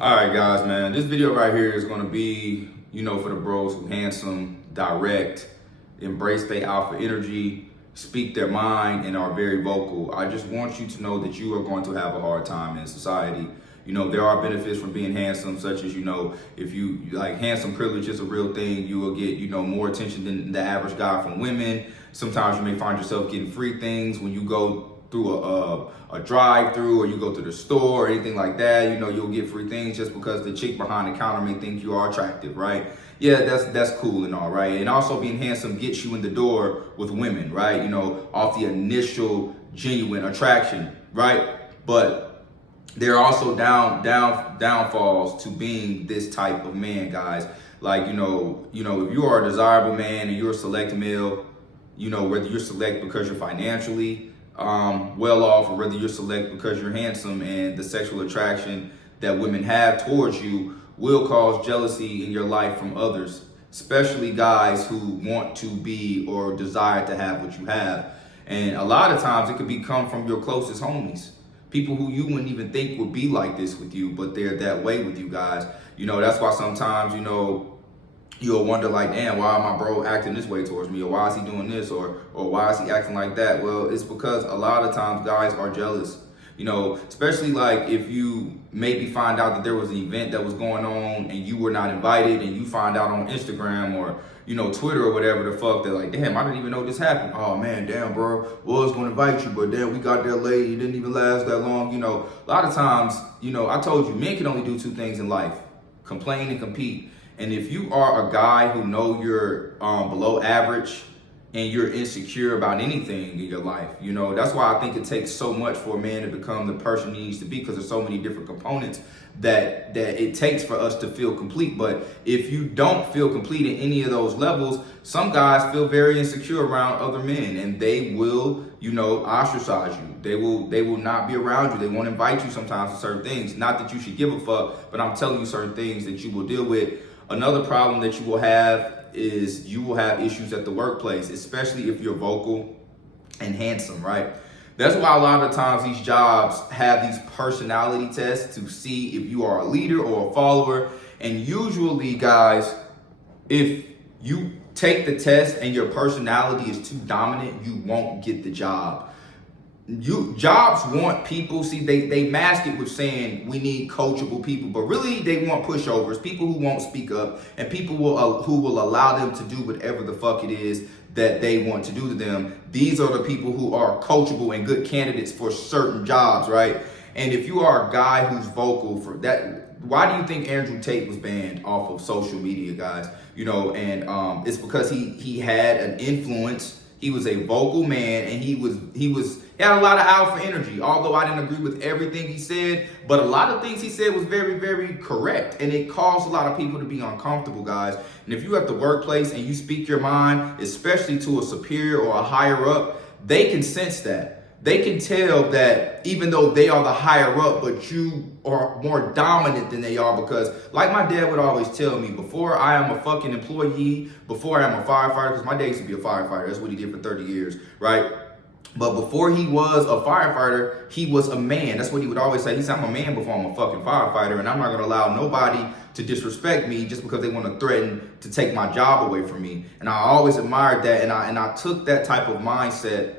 All right, guys, man. This video right here is going to be, for the bros who handsome, direct, embrace their alpha energy, speak their mind, and are very vocal. I just want you to know that you are going to have a hard time in society. There are benefits from being handsome, such as, if you like handsome privilege is a real thing, you will get, more attention than the average guy from women. Sometimes you may find yourself getting free things when you go through a drive-through or you go to the store or anything like that. You'll get free things just because the chick behind the counter may think you are attractive, right? Yeah, that's cool and all, right? And also being handsome gets you in the door with women, right? Off the initial genuine attraction, right? But there are also downfalls to being this type of man, guys. Like, if you are a desirable man and you're a select male, whether you're select because you're financially well off, or whether you're select because you're handsome, and the sexual attraction that women have towards you will cause jealousy in your life from others, especially guys who want to be or desire to have what you have. And a lot of times it could come from your closest homies, people who you wouldn't even think would be like this with you, but they're that way with you guys. That's why sometimes, you'll wonder, like, damn, why my bro acting this way towards me? Or why is he doing this? Or why is he acting like that? Well, it's because a lot of times guys are jealous. Especially like if you maybe find out that there was an event that was going on and you were not invited, and you find out on Instagram or, Twitter or whatever the fuck, they're like, damn, I didn't even know this happened. Oh man, damn, bro, was gonna invite you, but damn, we got there late. It didn't even last that long. A lot of times, I told you, men can only do two things in life: complain and compete. And if you are a guy who know you're below average and you're insecure about anything in your life, that's why I think it takes so much for a man to become the person he needs to be, because there's so many different components that it takes for us to feel complete. But if you don't feel complete in any of those levels, some guys feel very insecure around other men, and they will, ostracize you. They will not be around you. They won't invite you sometimes to certain things. Not that you should give a fuck, but I'm telling you certain things that you will deal with. Another problem that you will have is you will have issues at the workplace, especially if you're vocal and handsome, right? That's why a lot of times these jobs have these personality tests to see if you are a leader or a follower. And usually, guys, if you take the test and your personality is too dominant, you won't get the job. Jobs want people, see, they mask it with saying we need coachable people, but really they want pushovers, people who won't speak up, and people who will allow them to do whatever the fuck it is that they want to do to them. These are the people who are coachable and good candidates for certain jobs, right? And if you are a guy who's vocal for that, why do you think Andrew Tate was banned off of social media, guys? And it's because he had an influence. He was a vocal man, and he had a lot of alpha energy. Although I didn't agree with everything he said, but a lot of things he said was very, very correct. And it caused a lot of people to be uncomfortable, guys. And if you're at the workplace and you speak your mind, especially to a superior or a higher up, they can sense that. They can tell that even though they are the higher up, but you are more dominant than they are, because like my dad would always tell me, before I am a fucking employee, before I am a firefighter, because my dad used to be a firefighter. That's what he did for 30 years, right? But before he was a firefighter, he was a man. That's what he would always say. He said, I'm a man before I'm a fucking firefighter, and I'm not going to allow nobody to disrespect me just because they want to threaten to take my job away from me. And I always admired that, and I took that type of mindset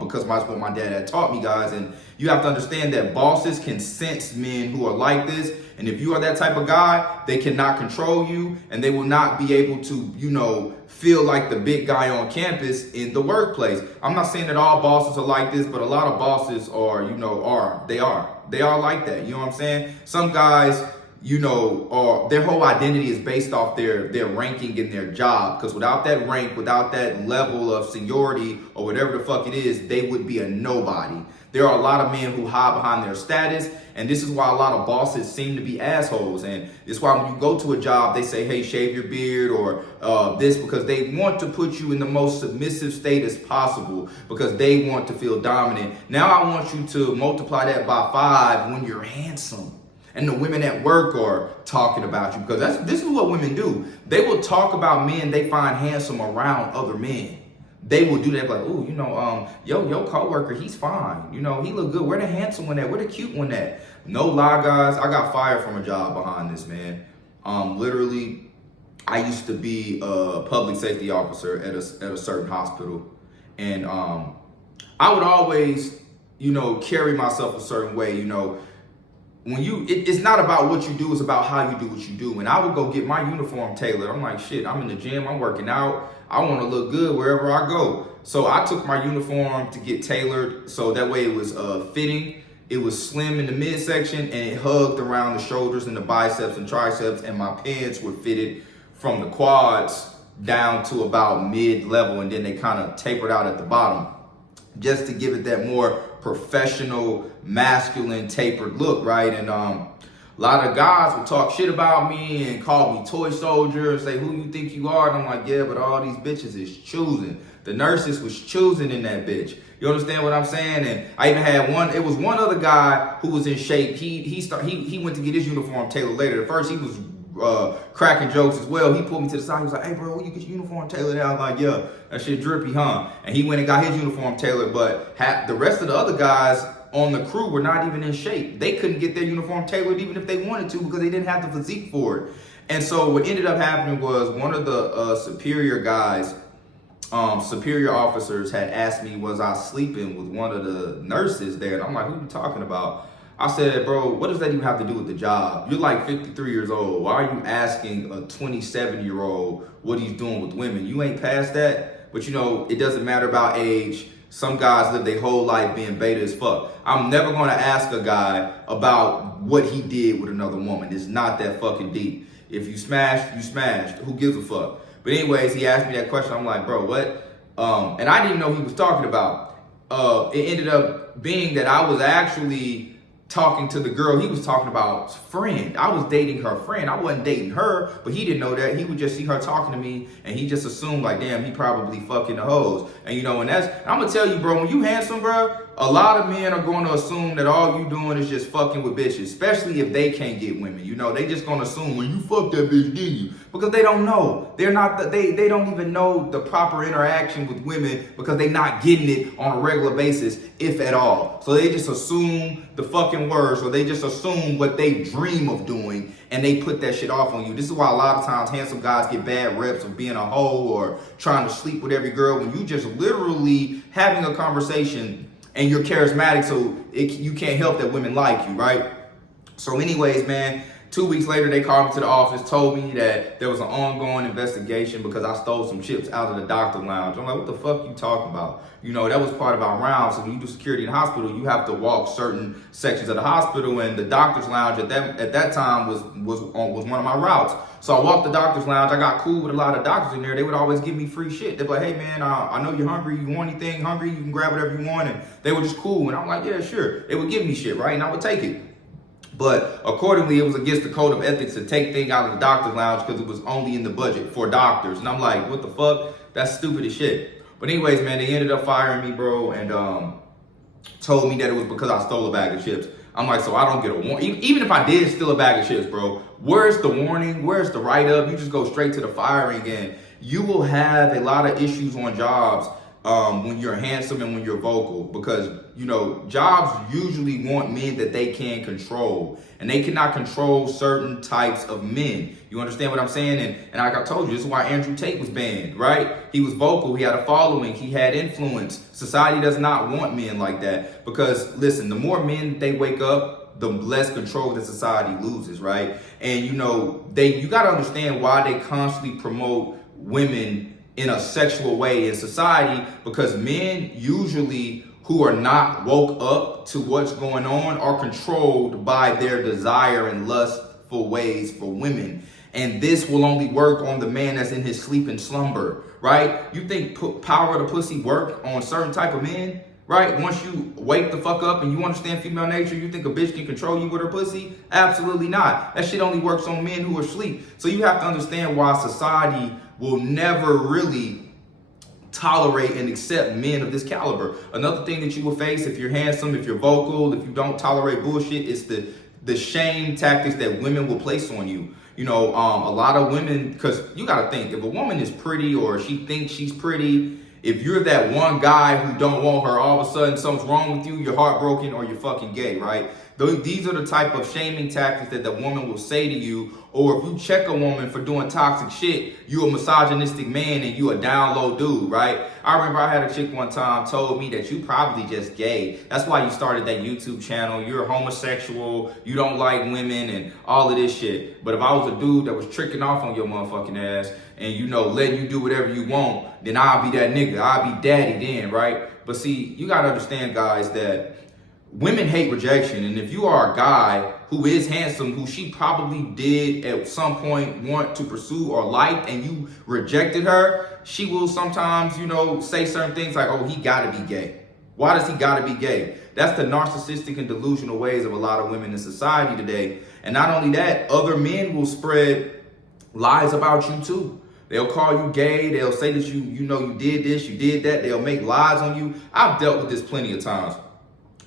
because that's what my dad had taught me, guys. And you have to understand that bosses can sense men who are like this. And if you are that type of guy, they cannot control you, and they will not be able to, feel like the big guy on campus in the workplace. I'm not saying that all bosses are like this, but a lot of bosses are like that. You know what I'm saying? Some guys, their whole identity is based off their ranking in their job. Because without that rank, without that level of seniority or whatever the fuck it is, they would be a nobody. There are a lot of men who hide behind their status, and this is why a lot of bosses seem to be assholes. And it's why when you go to a job, they say, hey, shave your beard or this, because they want to put you in the most submissive state as possible, because they want to feel dominant. Now I want you to multiply that by 5 when you're handsome. And the women at work are talking about you, because this is what women do. They will talk about men they find handsome around other men. They will do that, like, ooh, your coworker, he's fine. He look good. Where the handsome one at? Where the cute one at? no lie, guys, I got fired from a job behind this, man. Literally, I used to be a public safety officer at a certain hospital, and I would always, carry myself a certain way. When it's not about what you do, it's about how you do what you do. And I would go get my uniform tailored. I'm like, shit, I'm in the gym, I'm working out, I want to look good wherever I go. So I took my uniform to get tailored, so that way it was fitting. It was slim in the midsection, and it hugged around the shoulders and the biceps and triceps, and my pants were fitted from the quads down to about mid-level, and then they kind of tapered out at the bottom, just to give it that more professional, masculine, tapered look, right? And a lot of guys would talk shit about me and call me toy soldier and say, who you think you are? And I'm like, yeah, but all these bitches is choosing. The nurses was choosing in that bitch. You understand what I'm saying? And I even had one other guy who was in shape. He went to get his uniform tailored later. At first he was cracking jokes as well. He pulled me to the side. He was like, hey bro, where you get your uniform tailored? And I was like, yeah, that shit drippy, huh? And he went and got his uniform tailored, but the rest of the other guys on the crew were not even in shape. They couldn't get their uniform tailored even if they wanted to, because they didn't have the physique for it. And so what ended up happening was one of the superior officers had asked me, was I sleeping with one of the nurses there? And I'm like, who you talking about? I said, bro, what does that even have to do with the job? You're like 53 years old. Why are you asking a 27-year-old what he's doing with women? You ain't past that. But it doesn't matter about age. Some guys live their whole life being beta as fuck. I'm never going to ask a guy about what he did with another woman. It's not that fucking deep. If you smashed, you smashed. Who gives a fuck? But anyways, he asked me that question. I'm like, bro, what? And I didn't even know he was talking about. It ended up being that I was actually talking to the girl he was talking about friend. I was dating her friend. I wasn't dating her, but he didn't know that. He would just see her talking to me, and he just assumed like, damn, he probably fucking the hoes. And I'm gonna tell you, bro, when you handsome, bro, a lot of men are going to assume that all you doing is just fucking with bitches, especially if they can't get women. They just gonna assume, when you fuck that bitch, did you? Because they don't know. They don't even know the proper interaction with women, because they not getting it on a regular basis, if at all. So they just assume the fucking words, or they just assume what they dream of doing, and they put that shit off on you. This is why a lot of times handsome guys get bad reps of being a hoe or trying to sleep with every girl, when you just literally having a conversation and you're charismatic, so you can't help that women like you, right? So anyways, man, 2 weeks later, they called me to the office, told me that there was an ongoing investigation because I stole some chips out of the doctor lounge. I'm like, what the fuck you talking about? That was part of our round. So when you do security in the hospital, you have to walk certain sections of the hospital, and the doctor's lounge at that time was one of my routes. So I walked the doctor's lounge. I got cool with a lot of doctors in there. They would always give me free shit. They'd be like, hey man, I know you're hungry. You want anything hungry? You can grab whatever you want. And they were just cool. And I'm like, yeah, sure. They would give me shit, right? And I would take it. But accordingly, it was against the code of ethics to take things out of the doctor's lounge because it was only in the budget for doctors. And I'm like, what the fuck? That's stupid as shit. But anyways, man, they ended up firing me, bro, and told me that it was because I stole a bag of chips. I'm like, so I don't get a warning. Even if I did steal a bag of chips, bro, where's the warning? Where's the write-up? You just go straight to the firing, and you will have a lot of issues on jobs when you're handsome and when you're vocal, because jobs usually want men that they can control, and they cannot control certain types of men. You understand what I'm saying? And like I told you, this is why Andrew Tate was banned, right? He was vocal, he had a following, he had influence. Society does not want men like that, because listen, the more men they wake up, the less control that society loses, right? And you got to understand why they constantly promote women in a sexual way in society, because men usually who are not woke up to what's going on are controlled by their desire and lustful ways for women. And this will only work on the man that's in his sleep and slumber, right? You think power of the pussy work on certain type of men, right? Once you wake the fuck up and you understand female nature, you think a bitch can control you with her pussy? Absolutely not. That shit only works on men who are asleep. So you have to understand why society will never really tolerate and accept men of this caliber. Another thing that you will face if you're handsome, if you're vocal, if you don't tolerate bullshit, is the shame tactics that women will place on you. A lot of women, because you got to think, if a woman is pretty or she thinks she's pretty, if you're that one guy who don't want her, all of a sudden something's wrong with you, you're heartbroken or you're fucking gay, right? These are the type of shaming tactics that the woman will say to you. Or if you check a woman for doing toxic shit, you a misogynistic man and you a down low dude, right? I remember I had a chick one time told me that you probably just gay. That's why you started that YouTube channel. You're homosexual. You don't like women and all of this shit. But if I was a dude that was tricking off on your motherfucking ass and, you know, letting you do whatever you want, then I'll be that nigga. I'll be daddy then, right? But see, you got to understand, guys, that women hate rejection. And if you are a guy who is handsome, who she probably did at some point want to pursue or like, and you rejected her, she will sometimes, you know, say certain things like, oh, he gotta be gay. Why does he gotta be gay? That's the narcissistic and delusional ways of a lot of women in society today. And not only that, other men will spread lies about you too. They'll call you gay. They'll say that you know, you did this, you did that. They'll make lies on you. I've dealt with this plenty of times.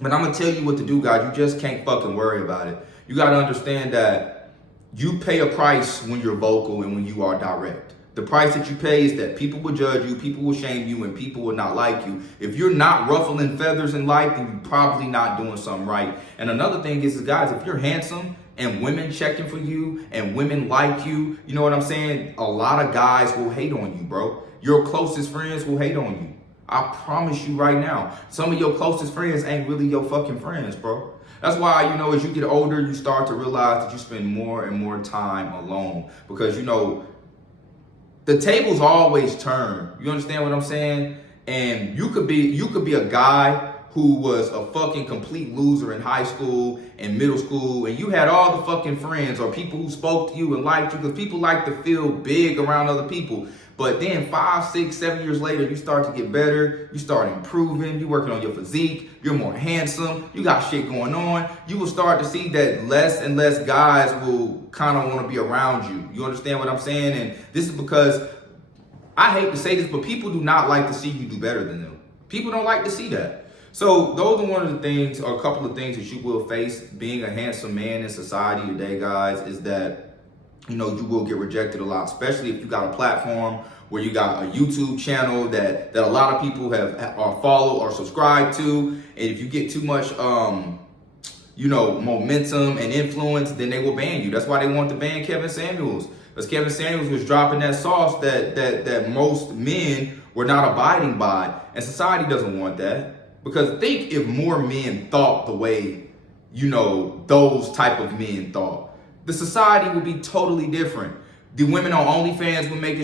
But I'm gonna tell you what to do, guys. You just can't fucking worry about it. You gotta understand that you pay a price when you're vocal and when you are direct. The price that you pay is that people will judge you, people will shame you, and people will not like you. If you're not ruffling feathers in life, then you're probably not doing something right. And another thing is guys, if you're handsome and women checking for you and women like you, you know what I'm saying? A lot of guys will hate on you, bro. Your closest friends will hate on you. I promise you right now, some of your closest friends ain't really your fucking friends, bro. That's why, you know, as you get older, you start to realize that you spend more and more time alone because, you know, the tables always turn. You understand what I'm saying? And you could be a guy who was a fucking complete loser in high school and middle school, and you had all the fucking friends or people who spoke to you and liked you, because people like to feel big around other people. But then 5, 6, 7 years later, you start to get better. You start improving. You're working on your physique. You're more handsome. You got shit going on. You will start to see that less and less guys will kind of want to be around you. You understand what I'm saying? And this is because, I hate to say this, but people do not like to see you do better than them. People don't like to see that. So those are one of the things, or a couple of things that you will face being a handsome man in society today, guys, is that, you know, you will get rejected a lot, especially if you got a platform where you got a YouTube channel that a lot of people are follow or subscribe to. And if you get too much, you know, momentum and influence, then they will ban you. That's why they want to ban Kevin Samuels, because Kevin Samuels was dropping that sauce that most men were not abiding by. And society doesn't want that, because think if more men thought the way, you know, those type of men thought, the society would be totally different. The women on OnlyFans wouldn't make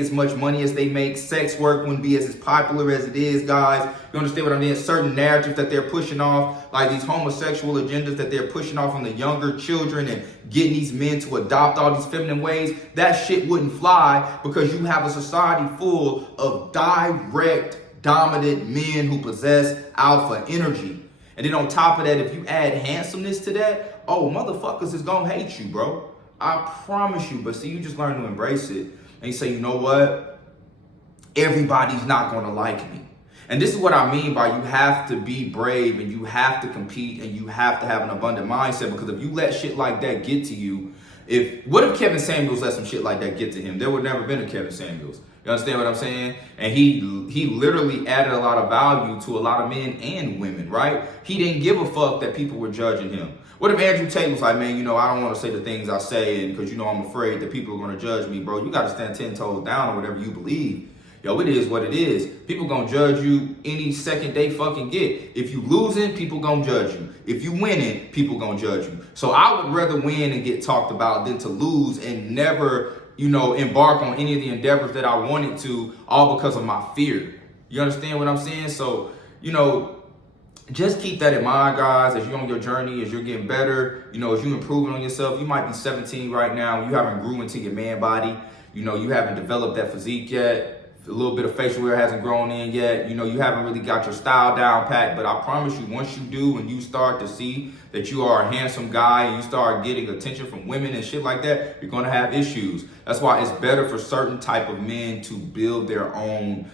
as much money as they make. Sex work wouldn't be as popular as it is, guys. You understand what I mean? Certain narratives that they're pushing off, like these homosexual agendas that they're pushing off on the younger children and getting these men to adopt all these feminine ways, that shit wouldn't fly, because you have a society full of direct, dominant men who possess alpha energy. And then on top of that, if you add handsomeness to that, oh, motherfuckers is gonna hate you, bro. I promise you. But see, you just learn to embrace it. And you say, you know what? Everybody's not gonna like me. And this is what I mean by you have to be brave and you have to compete and you have to have an abundant mindset, because if you let shit like that get to you, what if Kevin Samuels let some shit like that get to him? There would never been a Kevin Samuels. You understand what I'm saying? And he literally added a lot of value to a lot of men and women, right? He didn't give a fuck that people were judging him. What if Andrew Tate was like, man, you know, I don't want to say the things I say, and because, you know, I'm afraid that people are going to judge me, bro. You got to stand 10 toes down on whatever you believe. Yo, it is what it is. People going to judge you any second they fucking get. If you losing, people going to judge you. If you winning, people going to judge you. So I would rather win and get talked about than to lose and never, you know, embark on any of the endeavors that I wanted to, all because of my fear. You understand what I'm saying? So, you know, just keep that in mind, guys, as you're on your journey, as you're getting better, you know, as you're improving on yourself. You might be 17 right now. You haven't grew into your man body. You know, you haven't developed that physique yet. A little bit of facial hair hasn't grown in yet. You know, you haven't really got your style down pat. But I promise you, once you do, and you start to see that you are a handsome guy and you start getting attention from women and shit like that, you're going to have issues. That's why it's better for certain type of men to build their own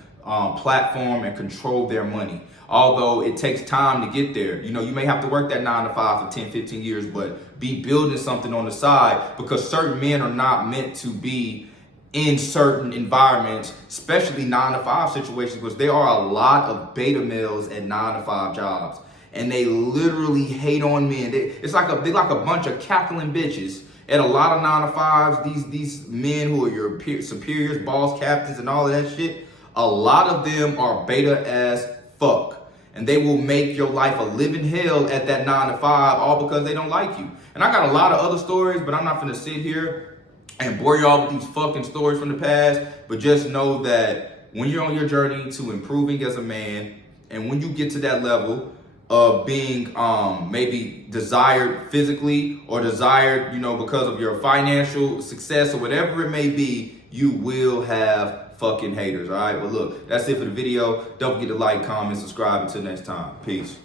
platform and control their money. Although it takes time to get there. You know, you may have to work that 9 to 5 for 10, 15 years, but be building something on the side, because certain men are not meant to be in certain environments, especially 9 to 5 situations, because there are a lot of beta males at 9 to 5 jobs. and they literally hate on men. It's like they like a bunch of cackling bitches at a lot of 9-to-5s. These men who are your superiors, boss, captains, and all of that shit, a lot of them are beta as fuck. And they will make your life a living hell at that 9-to-5, all because they don't like you. And I got a lot of other stories, but I'm not gonna sit here and bore y'all with these fucking stories from the past. But just know that when you're on your journey to improving as a man, and when you get to that level of being maybe desired physically or desired, because of your financial success or whatever it may be, you will have fucking haters. All right, but look, that's it for the video. Don't forget to like, comment, subscribe. Until next time, peace.